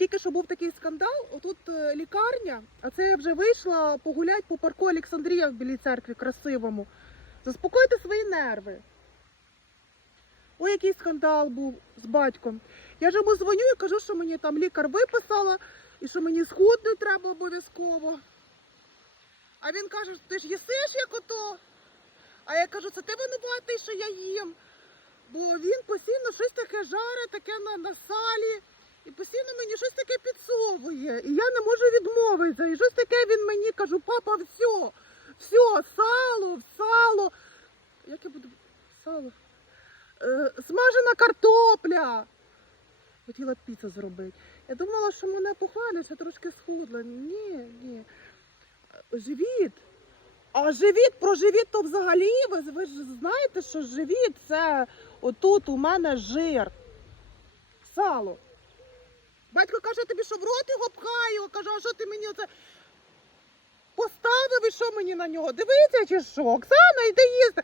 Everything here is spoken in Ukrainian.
тільки що був такий скандал, отут е, лікарня, а це я вже вийшла погулять по парку Олександрія в Білій церкві красивому. Заспокойте свої нерви. Ой, який скандал був з батьком. Я ж йому дзвоню і кажу, що мені там лікар виписала і що мені схуднути треба обов'язково. А він каже, ти ж їсиш як ото. А я кажу, це ти винуватий, що я їм. Бо він постійно щось таке жаре, таке на, на салі. І постійно мені щось таке підсовує. І я не можу відмовитися. І щось таке він мені кажу, папа, все, все, сало, сало. Як я буду сало? Е, смажена картопля. Хотіла піцу зробити. Я думала, що мене похвалять, трошки схудла. Ні, ні. Живіт. А живіт про живіт то взагалі, ви, ви ж знаєте, що живіт це отут у мене жир. Сало. Батько каже, тобі що в рот його пхаю. Каже, а що ти мені оце поставив і що мені на нього? Дивиться чи що? Оксана, йди їсти.